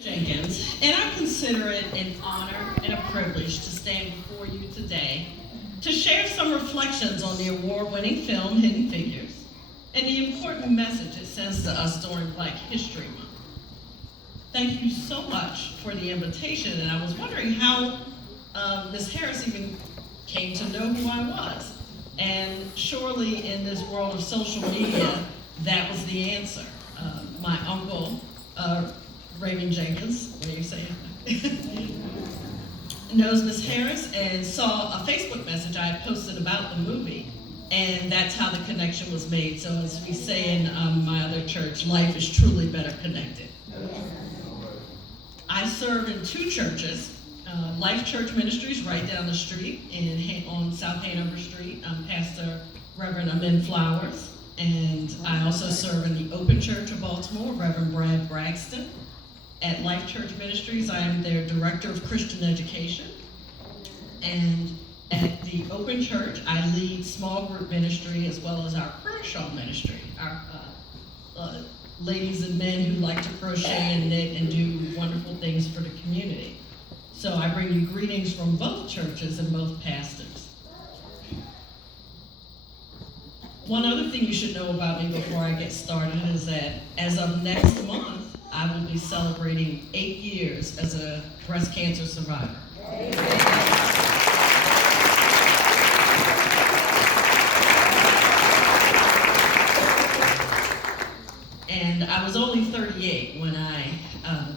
Jenkins, and I consider it an honor and a privilege to stand before you today to share some reflections on the award-winning film Hidden Figures and the important message it sends to us during Black History Month. Thank you so much for the invitation, and I was wondering how Ms. Harris even came to know who I was. And surely in this world of social media, that was the answer. My uncle, Raymond Jenkins, what do you say? knows Ms. Harris and saw a Facebook message I had posted about the movie, and that's how the connection was made. So as we say in my other church, life is truly better connected. I served in two churches, Life Church Ministries right down the street on South Hanover Street. I'm Pastor Reverend Amin Flowers, and I also serve in the Open Church of Baltimore, Reverend Brad Braxton. At Life Church Ministries, I am their Director of Christian Education. And at the Open Church, I lead small group ministry as well as our prayer shawl ministry, our ladies and men who like to crochet and knit and do wonderful things for the community. So I bring you greetings from both churches and both pastors. One other thing you should know about me before I get started is that as of next month, I will be celebrating 8 years as a breast cancer survivor. And I was only 38 when I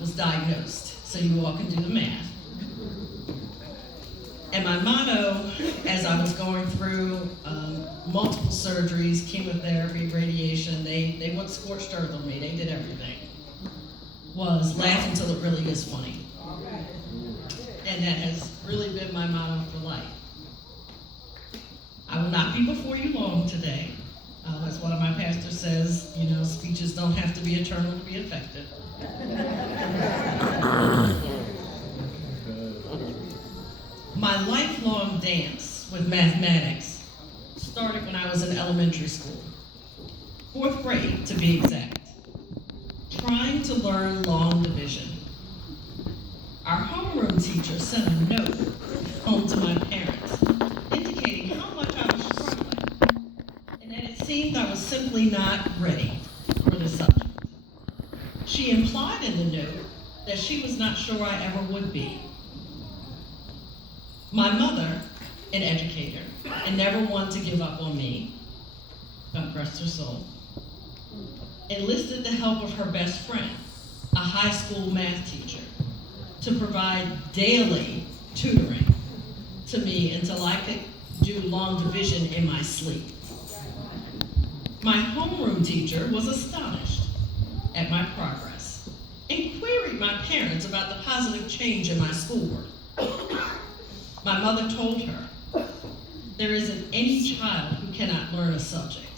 was diagnosed, so you all can do the math. And my motto, as I was going through multiple surgeries, chemotherapy, radiation, they went scorched earth on me, they did everything, was laugh until it really is funny. And that has really been my motto for life. I will not be before you long today. As one of my pastors says, you know, speeches don't have to be eternal to be effective. My lifelong dance with mathematics started when I was in elementary school, 4th grade to be exact, trying to learn long division. Our homeroom teacher sent a note home to my parents indicating how much I was struggling and that it seemed I was simply not ready for the subject. She implied in the note that she was not sure I ever would be. My mother, an educator, and never one to give up on me, God rest her soul, enlisted the help of her best friend, a high school math teacher, to provide daily tutoring to me until I could do long division in my sleep. My homeroom teacher was astonished at my progress and queried my parents about the positive change in my schoolwork. My mother told her, there isn't any child who cannot learn a subject.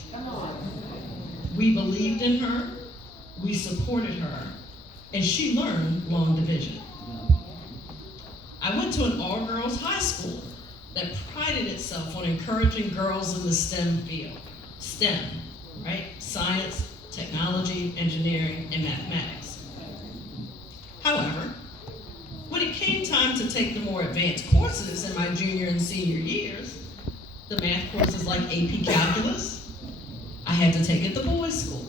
We believed in her, we supported her, and she learned long division. I went to an all-girls high school that prided itself on encouraging girls in the STEM field. STEM, right? Science, technology, engineering, and mathematics. However, when it came time to take the more advanced courses in my junior and senior years, the math courses like AP Calculus, I had to take at the boys' school.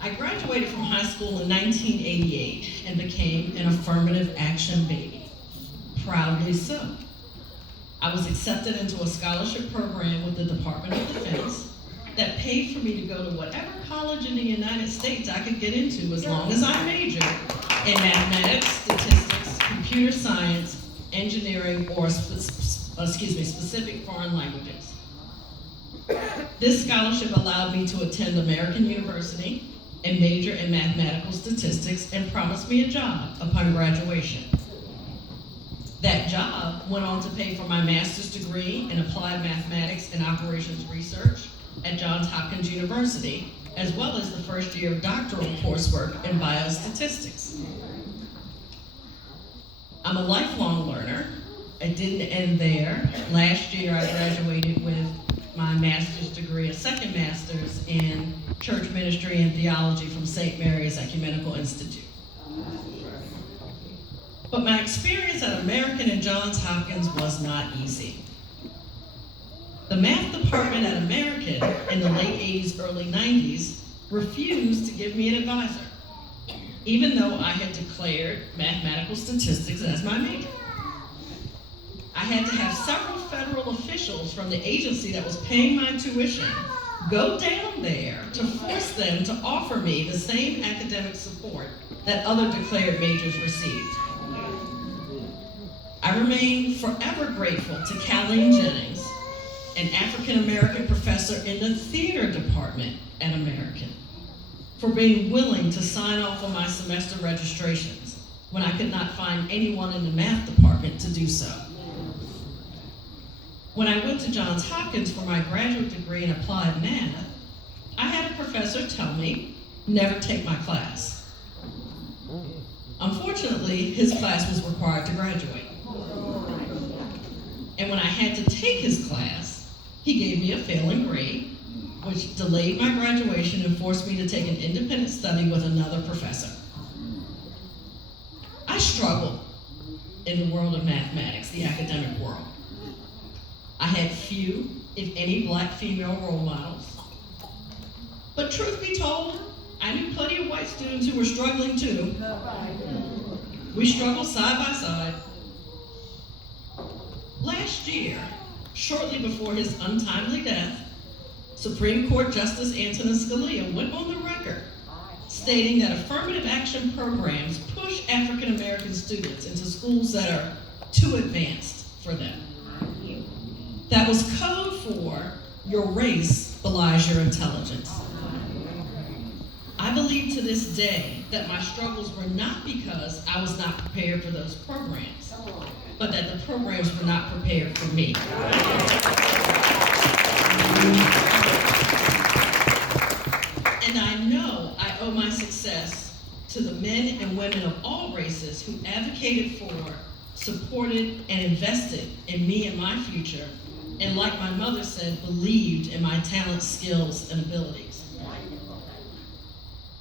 I graduated from high school in 1988 and became an affirmative action baby. Proudly so. I was accepted into a scholarship program with the Department of Defense that paid for me to go to whatever college in the United States I could get into as long as I majored in mathematics, statistics, computer science, engineering, or specific foreign languages. This scholarship allowed me to attend American University and major in mathematical statistics and promised me a job upon graduation. That job went on to pay for my master's degree in applied mathematics and operations research at Johns Hopkins University, as well as the first year of doctoral coursework in biostatistics. I'm a lifelong learner. It didn't end there. Last year I graduated with my master's degree, a second master's in church ministry and theology from St. Mary's Ecumenical Institute. But my experience at American and Johns Hopkins was not easy. The math department at American in the late 80s, early 90s refused to give me an advisor, even though I had declared mathematical statistics as my major. I had to have several federal officials from the agency that was paying my tuition go down there to force them to offer me the same academic support that other declared majors received. I remain forever grateful to Colleen Jennings, an African-American professor in the theater department at American, for being willing to sign off on my semester registrations when I could not find anyone in the math department to do so. When I went to Johns Hopkins for my graduate degree in applied math, I had a professor tell me, never take my class. Unfortunately, his class was required to graduate. And when I had to take his class, he gave me a failing grade, which delayed my graduation and forced me to take an independent study with another professor. I struggled in the world of mathematics, the academic world. I had few, if any, black female role models. But truth be told, I knew plenty of white students who were struggling too. We struggled side by side. Last year, shortly before his untimely death, Supreme Court Justice Antonin Scalia went on the record stating that affirmative action programs push African American students into schools that are too advanced for them. That was code for your race belies your intelligence. I believe to this day that my struggles were not because I was not prepared for those programs, but that the programs were not prepared for me. And I know I owe my success to the men and women of all races who advocated for, supported, and invested in me and my future, and like my mother said, believed in my talents, skills, and abilities.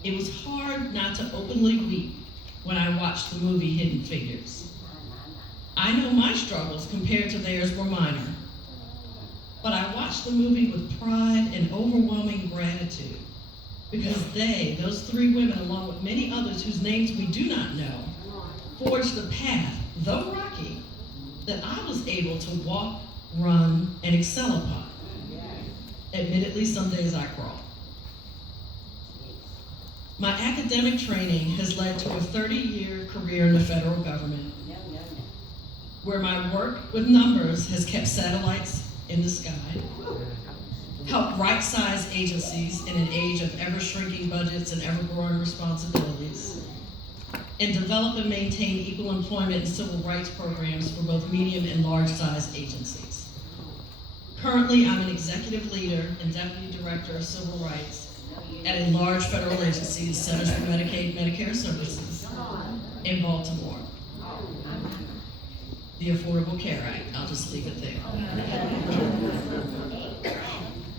It was hard not to openly weep when I watched the movie Hidden Figures. I know my struggles compared to theirs were minor, but I watched the movie with pride and overwhelming gratitude because they, those three women, along with many others whose names we do not know, forged the path, though rocky, that I was able to walk, run, and excel upon. Admittedly, some days I crawl. My academic training has led to a 30-year career in the federal government, where my work with numbers has kept satellites in the sky, helped right-size agencies in an age of ever-shrinking budgets and ever-growing responsibilities, and develop and maintain equal employment and civil rights programs for both medium and large-size agencies. Currently, I'm an executive leader and deputy director of civil rights at a large federal agency, the Centers for Medicaid and Medicare Services in Baltimore. The Affordable Care Act, I'll just leave it there.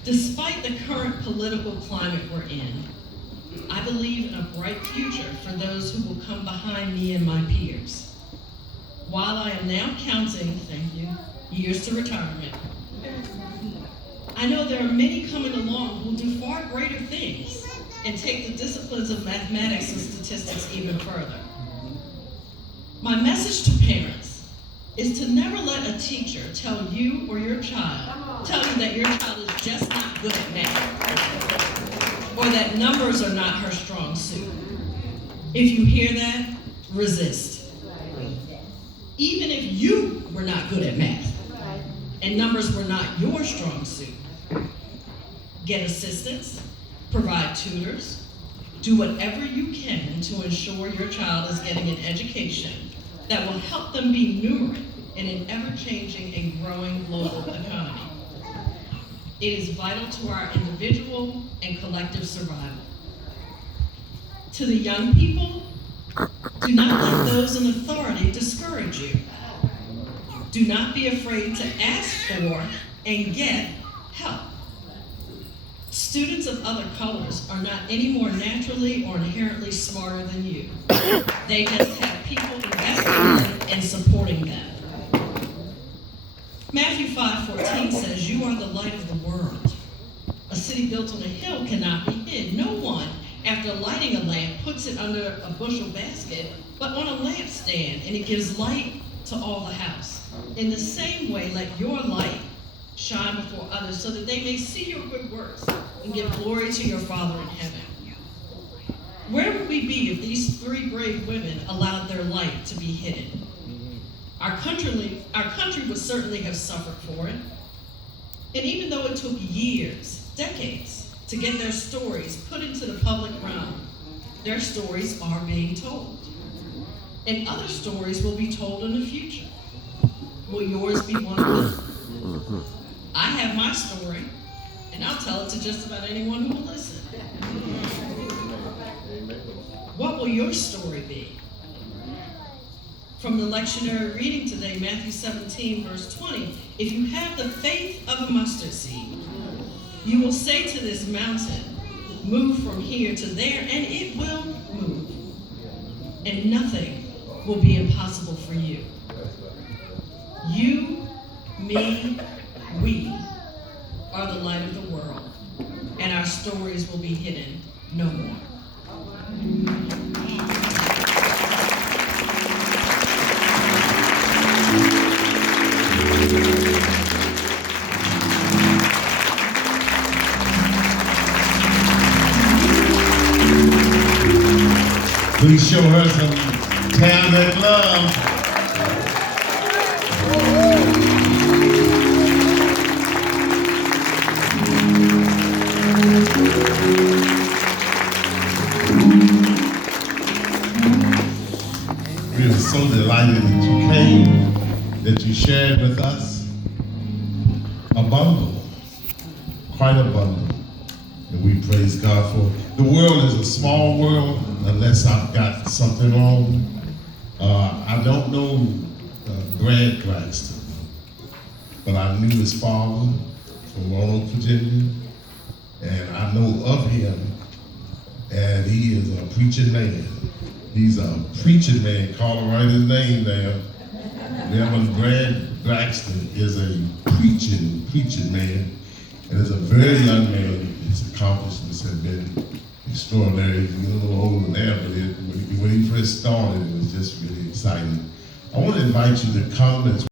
Despite the current political climate we're in, I believe in a bright future for those who will come behind me and my peers. While I am now counting, thank you, years to retirement, I know there are many coming along who will do far greater things and take the disciplines of mathematics and statistics even further. My message to parents is to never let a teacher tell you or your child, tell you that your child is just not good at math, or that numbers are not her strong suit. If you hear that, resist. Even if you were not good at math, and numbers were not your strong suit, get assistance, provide tutors, do whatever you can to ensure your child is getting an education that will help them be numerate in an ever-changing and growing global economy. It is vital to our individual and collective survival. To the young people, do not let those in authority discourage you. Do not be afraid to ask for and get help. Students of other colors are not any more naturally or inherently smarter than you. They just have people investing in them and supporting them. Matthew 5:14 says, "You are the light of the world. A city built on a hill cannot be hid. No one, after lighting a lamp, puts it under a bushel basket, but on a lampstand, and it gives light to all the house. In the same way, let your light shine before others, so that they may see your good works and give glory to your Father in heaven." Where would we be if these three brave women allowed their light to be hidden? Our country would certainly have suffered for it. And even though it took years, decades, to get their stories put into the public realm, their stories are being told. And other stories will be told in the future. Will yours be one of them? I have my story, and I'll tell it to just about anyone who will listen. What will your story be? From the lectionary reading today, Matthew 17, verse 20, "If you have the faith of a mustard seed, you will say to this mountain, 'Move from here to there,' and it will move. And nothing will be impossible for you." You, me, we are the light of the world, and our stories will be hidden no more. Please show her some Town Neck love. We are so delighted that you came, that you shared with us a bundle, quite a bundle. And we praise God for it. The world is a small world unless I've got something wrong. I don't know Grant Braxton, but I knew his father from Roanoke, Virginia, and I know of him, and he is a preaching man. He's a preaching man. Call him right his name there. Reverend Grant Braxton is a preaching man, and is a very young man. His accomplishments have been extraordinary. He's a little older now, but when he first started, it was just really exciting. I want to invite you to come as